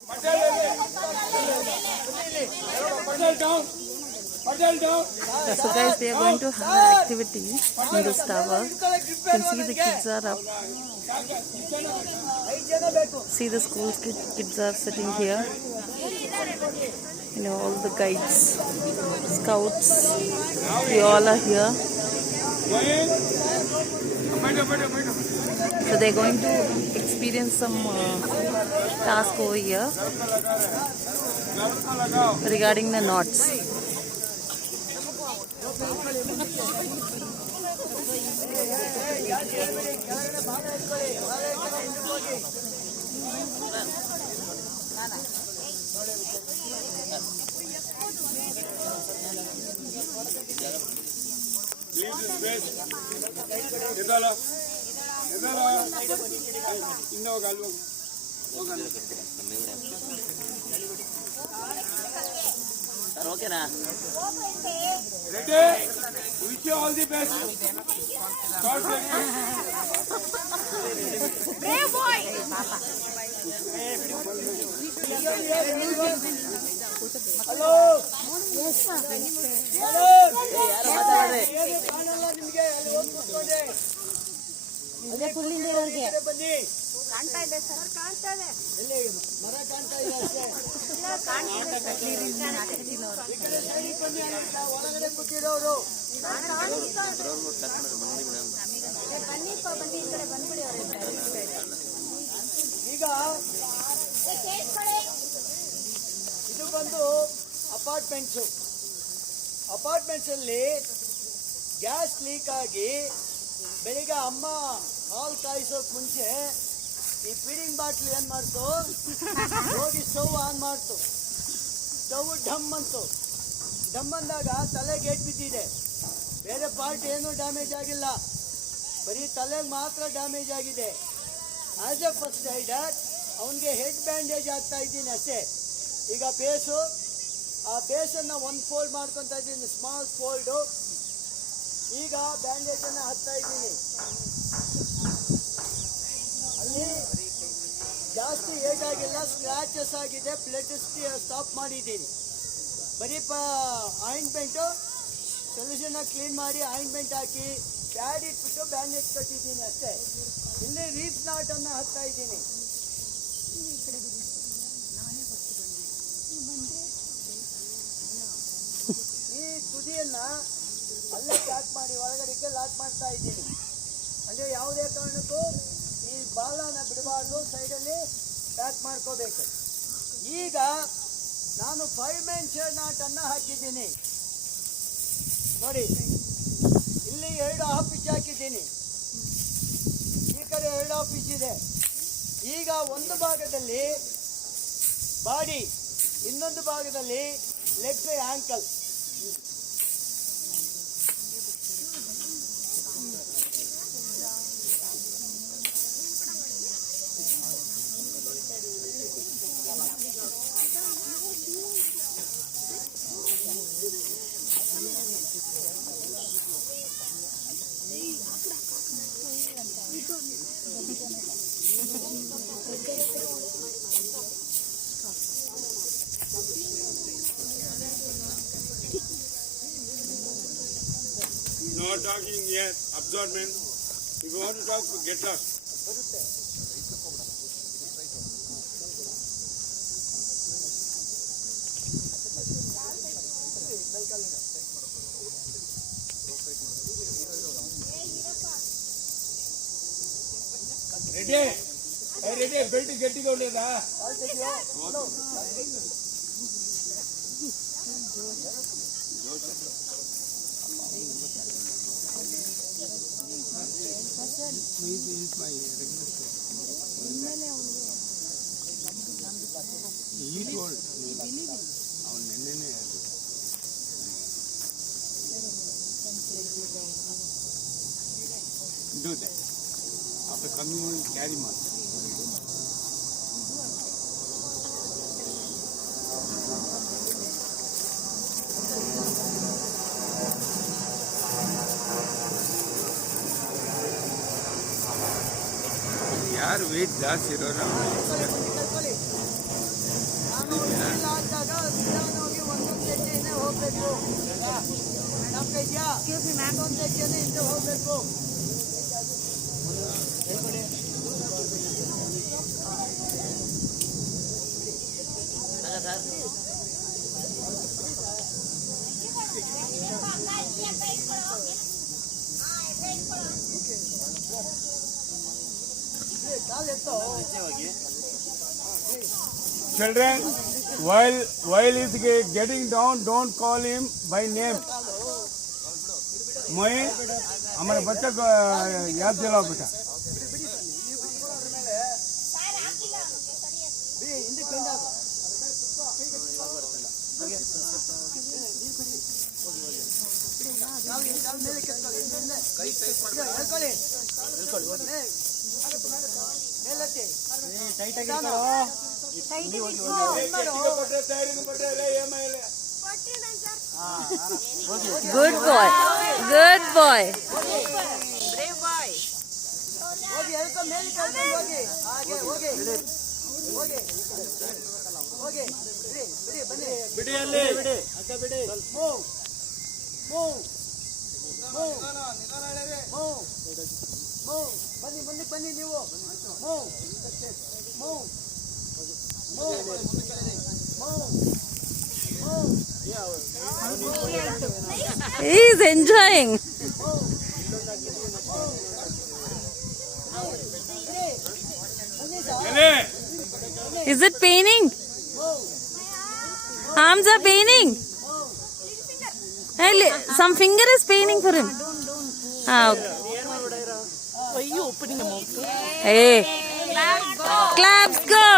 So guys, they are going to have an activity in this tower. You can see the kids are up. See the school kids are sitting here. You know, all the guides, scouts, we all are here. So they are going to experience some task over here regarding the knots. Okay na. Ready? Wish you all the best. God bless you. Brave boy. Hello. ಬನ್ನಿ. ಕಾಣ್ತಾ ಇದೆ sir, ಕಾಣ್ತಾ ಇದೆ. ಎಲ್ಲಿ ಮರ ಕಾಣ್ತಾ ಇದೆ ಅಷ್ಟೇ. ಒಳಗಡೆ ಕೂತಿರೋರು ಬನ್ನಿ ಈ ಕಡೆ ಬಂದ್ಬಿಡಿ ಈಗ ಇದು ಬಂದು ಅಪಾರ್ಟ್ಮೆಂಟ್ಸ್ ಅಲ್ಲಿ ಗ್ಯಾಸ್ ಲೀಕ್ ಆಗಿ ಬೆಳಿಗ್ಗೆ ಅಮ್ಮ ಹಾಲು ಕಾಯಿಸೋಕ್ ಮುಂಚೆ ಈ ಫೀಡಿಂಗ್ ಬಾಟ್ಲಿ ಏನ್ ಮಾಡ್ತು, ಹೋಗಿ ಸ್ಟವ್ ಆನ್ ಮಾಡ್ತು. ಸ್ಟವ್ ಡಮ್ ಅಂದಾಗ ತಲೆಗೆ ಏಟ್ ಬಿದ್ದಿದೆ. ಬೇರೆ ಪಾರ್ಟ್ ಏನೂ ಡ್ಯಾಮೇಜ್ ಆಗಿಲ್ಲ, ಬರೀ ತಲೆಗೆ ಮಾತ್ರ ಡ್ಯಾಮೇಜ್ ಆಗಿದೆ. ಆಸ್ ಎ ಫಸ್ಟ್ ಏಡರ್ ಅವನಿಗೆ ಹೆಡ್ ಬ್ಯಾಂಡೇಜ್ ಆಗ್ತಾ ಇದ್ದೀನಿ ಅಷ್ಟೇ. ಈಗ ಆ ಬೇಸನ್ನು ಒಂದು ಫೋಲ್ಡ್ ಮಾಡ್ಕೊತಾ ಇದ್ದೀನಿ, ಸ್ಮಾಲ್ ಫೋಲ್ಡು. ಈಗ ಬ್ಯಾಂಡೇಜನ್ನು ಹಾಕ್ತಾ ಇದ್ದೀನಿ. ಅಲ್ಲಿ ಜಾಸ್ತಿ ಏಟಾಗಿಲ್ಲ, ಸ್ಕ್ರಾಚಸ್ ಆಗಿದೆ, ಬ್ಲಡ್ ಸ್ಟಾಪ್ ಮಾಡಿದ್ದೀನಿ. ಬರೀ ಆಯಿಂಟ್ಮೆಂಟು ಸೊಲ್ಯೂಷನ್ನ ಕ್ಲೀನ್ ಮಾಡಿ ಆಯಿಂಟ್ಮೆಂಟ್ ಹಾಕಿ ಪ್ಯಾಡ್ ಇಟ್ಬಿಟ್ಟು ಬ್ಯಾಂಡೇಜ್ ಕಟ್ಟಿದ್ದೀನಿ ಅಷ್ಟೇ. ಇಲ್ಲಿ ರೀಫ್ ನಾಟನ್ನು ಹಾಕ್ತಾ ಇದ್ದೀನಿ. ಈ ತುದಿಯನ್ನ ಅಲ್ಲೇ ಲಾಕ್ ಮಾಡಿ ಒಳಗಡೆಗೆ ಲಾಕ್ ಮಾಡ್ತಾ ಇದ್ದೀನಿ. ಅಂದರೆ ಯಾವುದೇ ಕಾರಣಕ್ಕೂ ಈ ಬಾಲನ ಬಿಡಬಾರ್ದು, ಸೈಡಲ್ಲಿ ಪ್ಯಾಕ್ ಮಾಡ್ಕೋಬೇಕು. ಈಗ ನಾನು 5 main chain ನಾಟನ್ನು ಹಾಕಿದ್ದೀನಿ ನೋಡಿ. ಇಲ್ಲಿ 2 half inch ಹಾಕಿದ್ದೀನಿ, ಈ ಕಡೆ 2 half inch ಇದೆ. ಈಗ ಒಂದು ಭಾಗದಲ್ಲಿ ಬಾಡಿ, ಇನ್ನೊಂದು ಭಾಗದಲ್ಲಿ leg ankle. No talking here, absorbment. If you want to talk, get lost. Ready? Belt ಗಟ್ಟಿಗೆ ಹೊಡೆಯದಾ? Do that. After coming, you carry much. ಯಾರು ವೇಟ್ ಜಾಸ್ತಿ ಇರೋರು ನಿಧಾನವಾಗಿ ಒಂದೊಂದು ಹೆಜ್ಜೆಯಿಂದ ಹೋಗ್ಬೇಕು. ಜ್ಞಾಪಕ ಇದೆಯಾ? ಒಂದೊಂದು ಹೆಜ್ಜೆಯಿಂದ ಹಿಂದೆ ಹೋಗ್ಬೇಕು. ಕಾಲು ಎತ್ತೋ. Children, while he's getting down, don't call him by name. मैं हमारे बच्चे को याद दिलाओ बेटा. ಬಿಡಿ ಹಿಂದಕ್ಕೆ ಬೆಂಡಾಗ. ಕಾಲು ಮೇಲೆ ಕೆತ್ಕೊಳ್ಳಿ. ಹೇಳ್ಕೊಳ್ಳಿ. ಮೇಲೆತ್ತಿ. Good boy. Good boy. ಹೋಗಿ ಹೇಳ್ಕೊ ಮೇಲೆ ಕರ್ಕೊಂಡು ಹೋಗಿ. ಹಾಗೆ ಹೋಗಿ. ಹೋಗಿ. ಹೋಗಿ. ಬಿಡಿ ಬಿಡಿ ಬನ್ನಿ. बिटी ಅಲ್ಲಿ ಅಕ್ಕ ಬಿಡಿ. Move. Move. Move. Move. Move. ಬನ್ನಿ ಮುಂದಕ್ಕೆ ಬನ್ನಿ ನೀವು. Move. Move. Move. Move. Move. He's enjoying. Is it paining? Arms are paining. Hey, some finger is paining for him. Okay. Hey, claps go.